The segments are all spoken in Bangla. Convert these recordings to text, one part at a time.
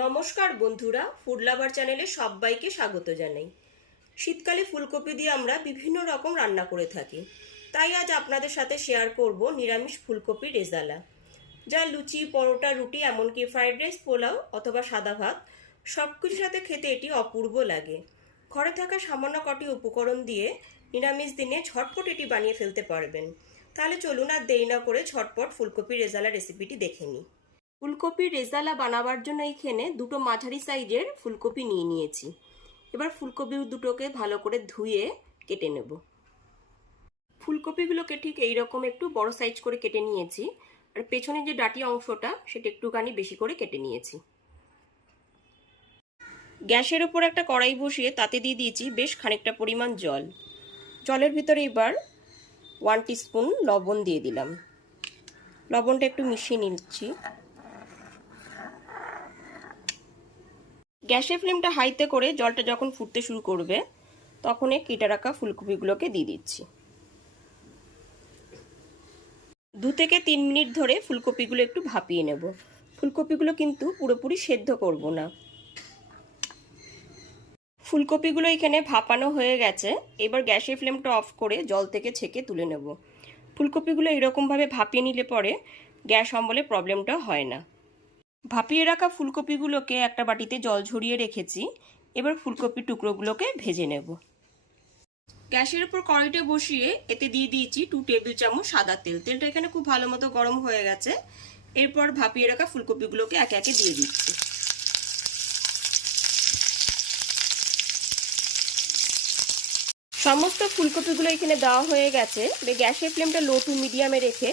নমস্কার বন্ধুরা ফুড লাভার চ্যানেলে সবাইকে স্বাগত জানাই। শীতকালে ফুলকপি দিয়ে আমরা বিভিন্ন রকম রান্না করে থাকি। তাই আজ আপনাদের সাথে শেয়ার করব নিরামিষ ফুলকপি রেজালা। যা লুচি, পরোটা, রুটি, এমনকি ফ্রাইড রাইস পোলাও অথবা সাদা ভাত সব কিছুর সাথে খেতে এটি অপূর্ব লাগে। ঘরে থাকা সামান্য কটি উপকরণ দিয়ে নিরামিষ দিনে ঝটপট এটি বানিয়ে ফেলতে পারবেন। তাহলে চলুন আর দেরি না করে ঝটপট ফুলকপি রেজালা রেসিপিটি দেখে নিই। ফুলকপির রেজালা বানাবার জন্য এইখানে দুটো মাঝারি সাইজের ফুলকপি নিয়ে নিয়েছি। এবার ফুলকপি দুটোকে ভালো করে ধুয়ে কেটে নেব। ফুলকপিগুলোকে ঠিক এইরকম একটু বড় সাইজ করে কেটে নিয়েছি। আর পেছনে যে ডাটি অংশটা, সেটা একটুখানি বেশি করে কেটে নিয়েছি। গ্যাসের ওপর একটা কড়াই বসিয়ে তাতে দিয়ে দিয়েছি বেশ খানিকটা পরিমাণ জল। জলের ভিতরে এবার ওয়ান স্পুন লবণ দিয়ে দিলাম। লবণটা একটু মিশিয়ে নিচ্ছি। গ্যাসের ফ্লেমটা হাইতে করে জলটা যখন ফুটতে শুরু করবে, তখন এই কেটে রাখা ফুলকপিগুলোকে দিয়ে দিচ্ছি। দু থেকে তিন মিনিট ধরে ফুলকপিগুলো একটু ভাপিয়ে নেব। ফুলকপিগুলো কিন্তু পুরোপুরি সেদ্ধ করব না। ফুলকপিগুলো এখানে ভাপানো হয়ে গেছে। এবার গ্যাসের ফ্লেমটা অফ করে জল থেকে ছেঁকে তুলে নেব। ফুলকপিগুলো এরকমভাবে ভাপিয়ে নিলে পরে গ্যাস অম্বলে প্রবলেমটা হয় না। ভাপিয়ে রাখা ফুলকপিগুলোকে একটা বাটিতে জল ঝরিয়ে রেখেছি। এবার ফুলকপির টুকরোগুলোকে ভেজে নেব। গ্যাসের উপর কড়াইটা বসিয়ে এতে দিয়ে দিয়েছি টু টেবিল চামচ সাদা তেল। তেলটা এখানে খুব ভালো মতো গরম হয়ে গেছে। এরপর ভাপিয়ে রাখা ফুলকপিগুলোকে একে একে দিয়ে দিচ্ছি। সমস্ত ফুলকপিগুলো এখানে দেওয়া হয়ে গেছে। গ্যাসের ফ্লেমটা লো টু মিডিয়ামে রেখে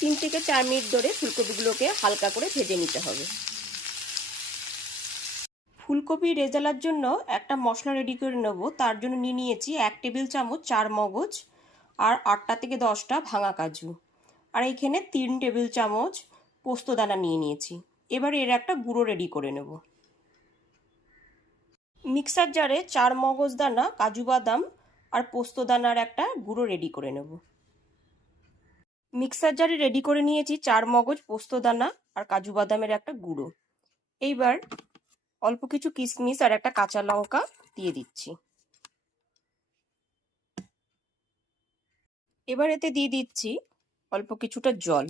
তিন থেকে চার মিনিট ধরে ফুলকপিগুলোকে হালকা করে ভেজে নিতে হবে। ফুলকপি রেজালার জন্য একটা মশলা রেডি করে নেব। তার জন্য নিয়ে নিয়েছি এক টেবিল চামচ চার মগজ আর আটটা থেকে দশটা ভাঙা কাজু। আর এখানে তিন টেবিল চামচ পোস্তদানা নিয়ে নিয়েছি। এবার এর একটা গুঁড়ো রেডি করে নেব। মিক্সার জারে চার মগজ দানা, কাজু বাদাম আর পোস্তদানার একটা গুঁড়ো রেডি করে নেব। মিক্সার জারে রেডি করে নিয়েছি, চার মগজ পোস্তদানা আর কাজু বাদামের একটা গুঁড়ো। এইবার অল্প কিছু কিশমিশ আর একটা কাঁচা লঙ্কা দিয়ে দিচ্ছি। এবার এতে দিয়ে দিচ্ছি অল্প কিছুটা জল।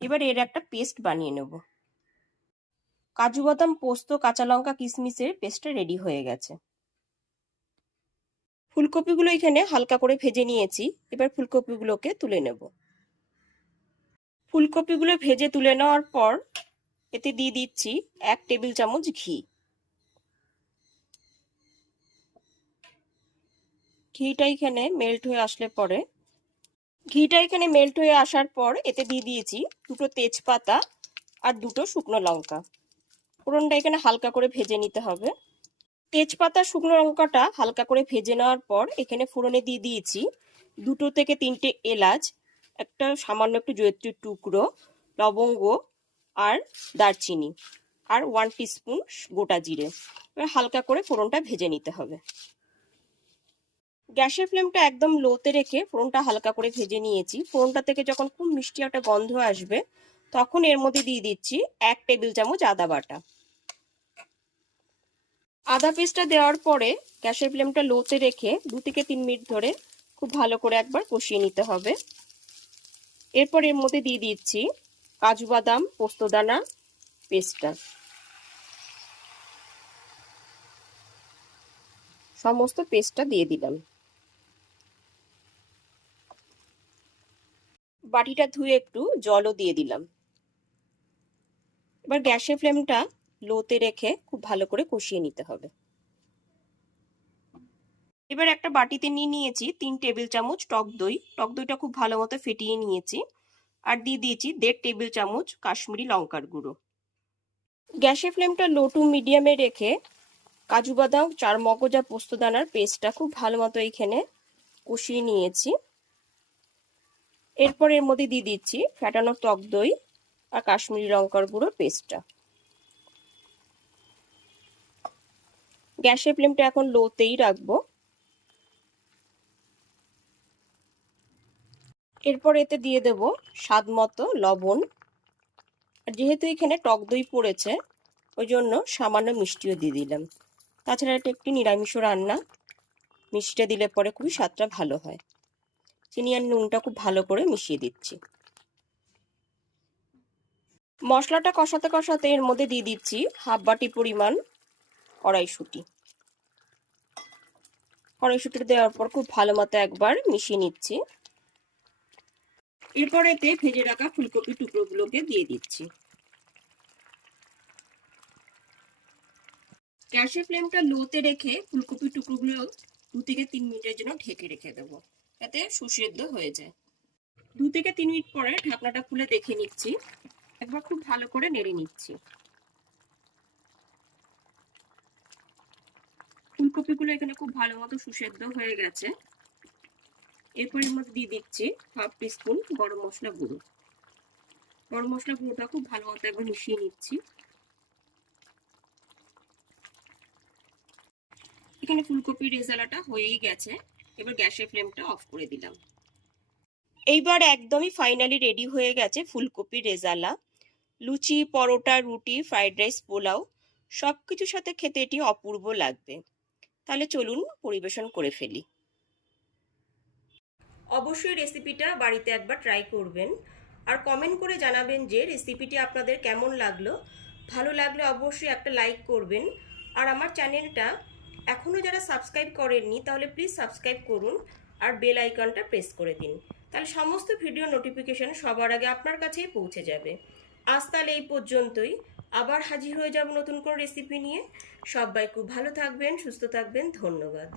এবার এর একটা পেস্ট বানিয়ে নেব। কাজু বাদাম, পোস্ত, কাঁচা লঙ্কা কিশমিশের পেস্টটা রেডি হয়ে গেছে। ফুলকপিগুলো এখানে হালকা করে ভেজে নিয়েছি। এবার ফুলকপিগুলোকে তুলে নেব। ফুলকপিগুলো ভেজে তুলে নেওয়ার পর এতে দিয়ে দিচ্ছি এক টেবিল চামচ ঘি। ঘিটা এখানে মেল্ট হয়ে আসলে পরে ঘিটা এখানে মেল্ট হয়ে আসার পর এতে দিয়ে দিয়েছি দুটো তেজপাতা আর দুটো শুকনো লঙ্কা। ফোড়নটা এখানে হালকা করে ভেজে নিতে হবে। তেজপাতা শুকনো লঙ্কাটা হালকা করে ভেজে নেওয়ার পর এখানে ফোড়নে দিয়ে দিয়েছি দুটো থেকে তিনটে এলাচ, একটা সামান্য একটু জয়ত্রীর টুকরো, লবঙ্গ আর দারচিনি আর ওয়ান টিস্পুন গোটা জিরে। হালকা করে ফোড়নটা ভেজে নিতে হবে। গ্যাসের ফ্লেমটা একদম লোতে রেখে ফোড়নটা হালকা করে ভেজে নিয়েছি। ফোড়নটা থেকে যখন খুব মিষ্টি একটা গন্ধ আসবে, তখন এর মধ্যে দিয়ে দিচ্ছি এক টেবিল চামচ আদা বাটা। আদা পেস্টটা দেওয়ার পরে গ্যাসের ফ্লেমটা লোতে রেখে দু থেকে তিন মিনিট ধরে খুব ভালো করে একবার কষিয়ে নিতে হবে। এরপর এর মধ্যে দিয়ে দিচ্ছি কাজু বাদাম পোস্তদানা পেস্টটা সমস্ত পেস্টটা দিয়ে দিলাম। বাটিটা ধুয়ে একটু জলও দিয়ে দিলাম। এবার গ্যাসের ফ্লেমটা লোতে রেখে খুব ভালো করে কষিয়ে নিতে হবে। এবার একটা বাটিতে নিয়ে নিয়েছি তিন টেবিল চামচ টক দই। টক দইটা খুব ভালো মতো ফেটিয়ে নিয়েছি। আর দিয়ে দিয়েছি দেড় টেবিল চামচ কাশ্মীরি লঙ্কার গুঁড়ো। গ্যাসের ফ্লেমটা লো টু মিডিয়ামে রেখে কাজু বাদাম চার মগজ আর পোস্তদানার পেস্টটা খুব ভালো মতো এখানে কষিয়ে নিয়েছি। এরপর এর মধ্যে দিয়ে দিচ্ছি ফ্যাটানো টক দই আর কাশ্মীরি লঙ্কার গুঁড়ো পেস্টটা। গ্যাসের ফ্লেমটা এখন লোতেই রাখব। এরপর এতে দিয়ে দেব স্বাদ মতো লবণ। যেহেতু এখানে টক দই পড়েছে ওই জন্য সামান্য মিষ্টিও দিয়ে দিলাম। তাছাড়া এটা একটি নিরামিষ রান্না। মিষ্টিটা দিলে পরে খুবই স্বাদটা ভালো হয়। চিনি আর নুনটা খুব ভালো করে মিশিয়ে দিচ্ছি। মশলাটা কষাতে কষাতে এর মধ্যে দিয়ে দিচ্ছি হাফ বাটি পরিমাণ কড়াইশুঁটি। কড়াইশুঁটি দেওয়ার পর খুব ভালো মতো একবার মিশিয়ে নিচ্ছি। এরপর এতে ভেজে রাখা ফুলকপি টুকরোগুলোকে দিয়ে দিচ্ছি। গ্যাসের ফ্লেমটা লোতে রেখে ফুলকপি টুকরোগুলো দু থেকে তিন মিনিটের জন্য ঢেকে রেখে দেবো, যাতে সুসেদ্ধ হয়ে যায়। দু থেকে তিন মিনিট পরে ঢাকনাটা খুলে দেখে নিচ্ছি। একবার খুব ভালো করে নেড়ে নিচ্ছি। ফুলকপিগুলো এখানে খুব ভালো মতো সুসেদ্ধ হয়ে গেছে। এরপর এর মধ্যে দিয়ে দিচ্ছি হাফ টিস্পুন গরম মশলা গুঁড়ো। গরম মশলা গুঁড়োটা খুব ভালো মতো একবার মিশিয়ে নিচ্ছি। এখানে ফুলকপির রেজালাটা হয়েই গেছে। এবার গ্যাসের ফ্লেমটা অফ করে দিলাম। এইবার একদমই ফাইনালি রেডি হয়ে গেছে ফুলকপির রেজালা। লুচি, পরোটা, রুটি, ফ্রাইড রাইস, পোলাও সব কিছুর সাথে খেতে এটি অপূর্ব লাগবে। তাহলে চলুন পরিবেশন করে ফেলি। অবশ্যই রেসিপিটা বাড়িতে একবার ট্রাই করবেন। আর কমেন্ট করে জানাবেন যে রেসিপিটি আপনাদের কেমন লাগল। ভালো লাগলে অবশ্যই একটা লাইক করবেন। আর আমার চ্যানেলটা এখনও যারা সাবস্ক্রাইব করেননি, তাহলে প্লিজ সাবস্ক্রাইব করুন আর বেল আইকনটা প্রেস করে দিন। তাহলে সমস্ত ভিডিও নোটিফিকেশন সবার আগে আপনার কাছেই পৌঁছে যাবে। আজ তাহলে এই পর্যন্তই। আবার হাজির হয়ে যাব নতুন কোন রেসিপি নিয়ে। সবাই খুব ভালো থাকবেন, সুস্থ থাকবেন, ধন্যবাদ।